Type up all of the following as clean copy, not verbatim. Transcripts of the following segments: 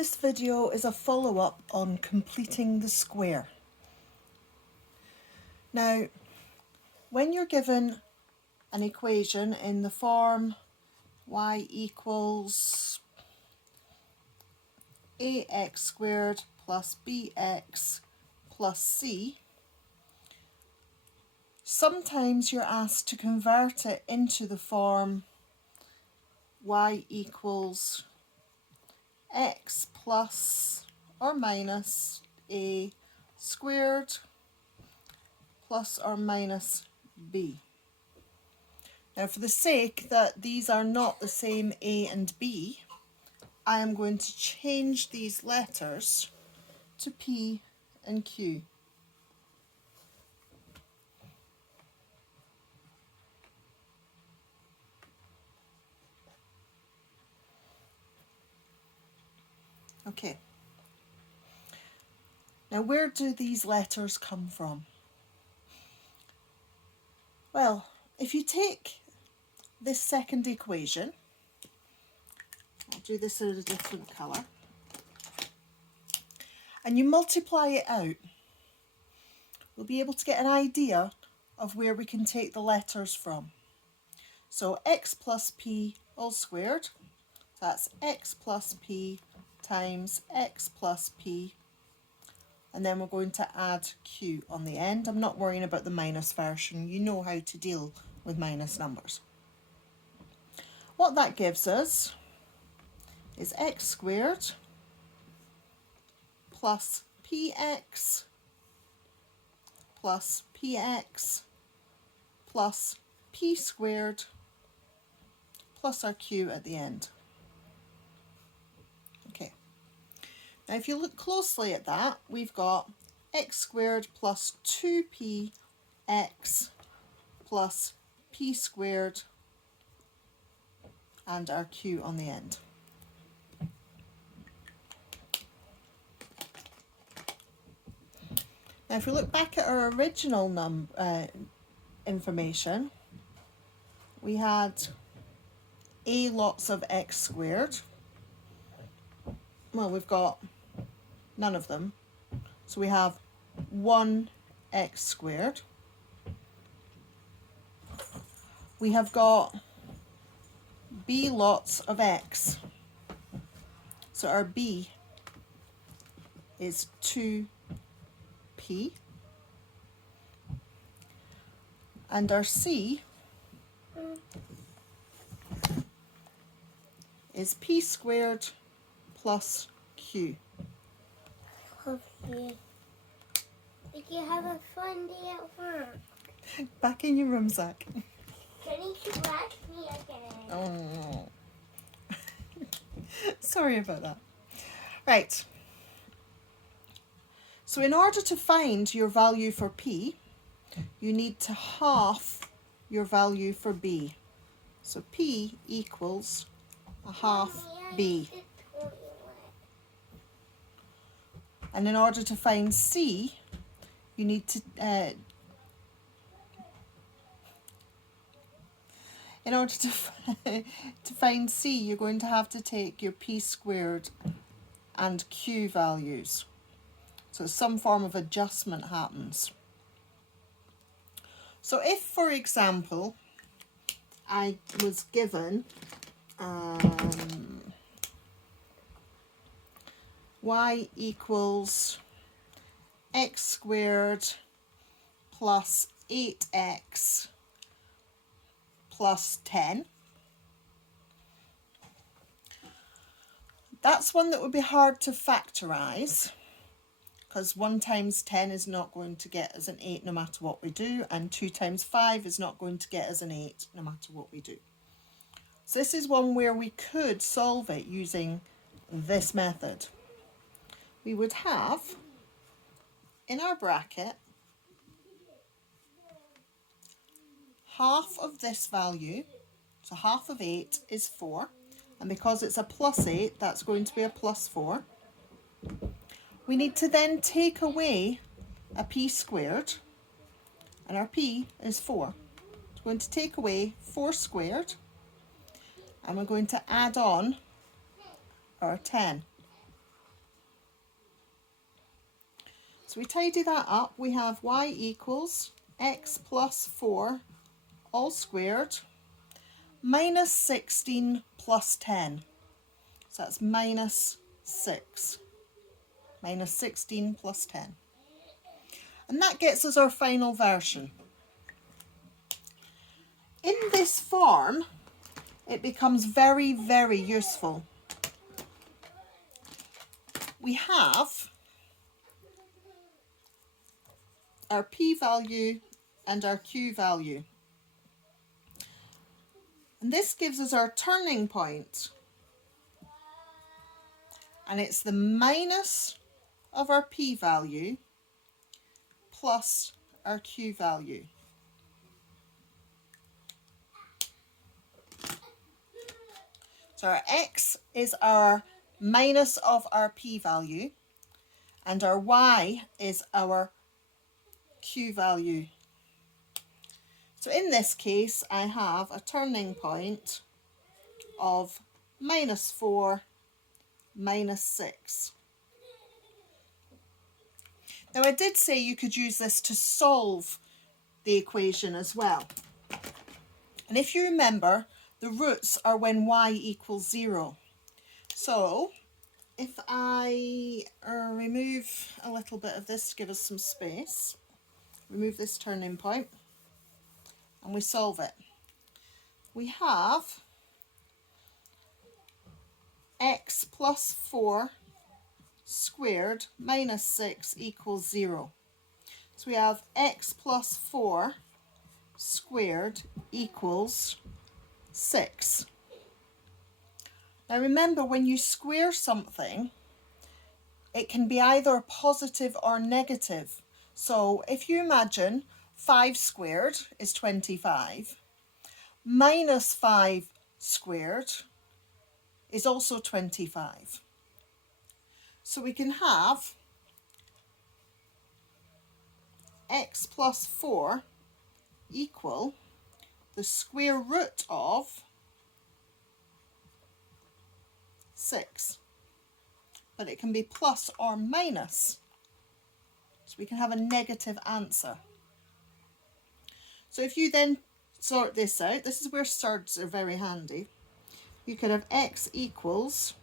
This video is a follow-up on completing the square. Now, when you're given an equation in the form y equals ax squared plus bx plus c, sometimes you're asked to convert it into the form y equals x plus or minus a squared plus or minus b. Now, for the sake that these are not the same a and b, I am going to change these letters to p and q. Okay. Now, where do these letters come from? Well, if you take this second equation, I'll do this in a different colour, and you multiply it out, we'll be able to get an idea of where we can take the letters from. So x plus p all squared, that's x plus p times x plus p, and then we're going to add q on the end. I'm not worrying about the minus version. You know how to deal with minus numbers. What that gives us is x squared plus px plus px plus p squared plus our q at the end. Okay. Now, if you look closely at that, we've got x squared plus 2px plus p squared and our q on the end. Now, if we look back at our original information, we had a lots of x squared. Well, we've got none of them. So we have 1x squared. We have got b lots of x. So our b is 2p. And our c is p squared plus q. Okay. Did you have a fun day at work? Back in your room, Zach. Can you scratch me again? Oh, sorry about that. Right. So in order to find your value for p, you need to half your value for b. So p equals a half b. And in order to find c, you need to in order to find c, you're going to have to take your p squared and q values. So some form of adjustment happens. So if, for example, I was given y equals x squared plus 8x plus 10. That's one that would be hard to factorise, because 1 times 10 is not going to get us an 8 no matter what we do, and 2 times 5 is not going to get us an 8 no matter what we do. So this is one where we could solve it using this method. We would have in our bracket half of this value, so half of 8 is 4, and because it's a plus 8, that's going to be a plus 4. We need to then take away a p squared, and our p is 4. We're going to take away 4 squared, and we're going to add on our 10. So we tidy that up. We have y equals x plus 4 all squared minus 16 plus 10. So that's minus 6. Minus 16 plus 10. And that gets us our final version. In this form, it becomes very, very useful. We have our p-value and our q-value. And this gives us our turning point. And it's the minus of our p-value plus our q-value. So our x is our minus of our p-value and our y is our q-value. So in this case, I have a turning point of minus 4, minus 6. Now I did say you could use this to solve the equation as well. And if you remember, the roots are when y equals 0. So if I remove a little bit of this to give us some space, remove this turning point, and we solve it. We have x plus 4 squared minus 6 equals 0. So we have x plus 4 squared equals 6. Now remember, when you square something, it can be either positive or negative. So if you imagine 5 squared is 25, minus 5 squared is also 25. So we can have x plus 4 equal the square root of 6. But it can be plus or minus. So we can have a negative answer. So if you then sort this out, this is where surds are very handy. You could have x equals,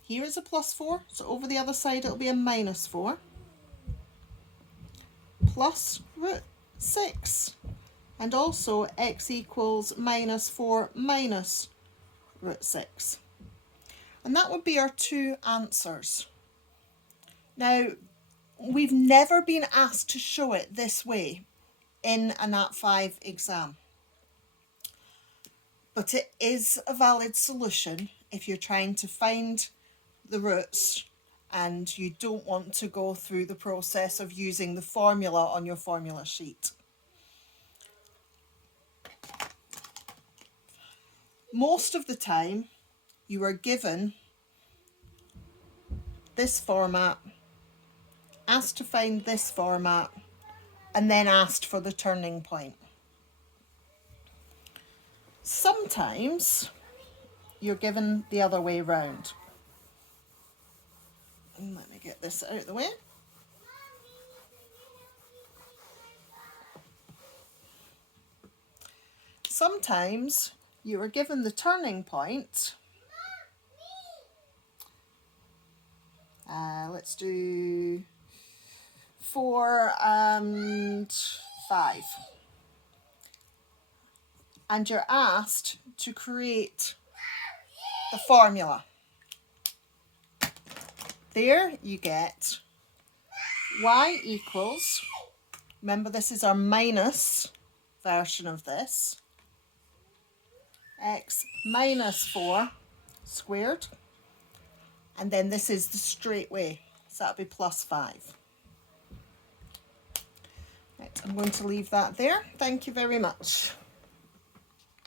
here is a plus 4, so over the other side it'll be a minus 4, plus root 6. And also x equals minus 4 minus root 6. And that would be our two answers. Now, we've never been asked to show it this way in a Nat 5 exam. But it is a valid solution if you're trying to find the roots and you don't want to go through the process of using the formula on your formula sheet. Most of the time, you are given this format, asked to find this format, and then asked for the turning point. Sometimes you're given the other way round. And let me get this out of the way. Sometimes you are given the turning point. Let's do 4 and 5. And you're asked to create the formula. There you get y equals, remember this is our minus version of this, x minus 4 squared, and then this is the straight way, so that'll be plus 5. Right, I'm going to leave that there. Thank you very much.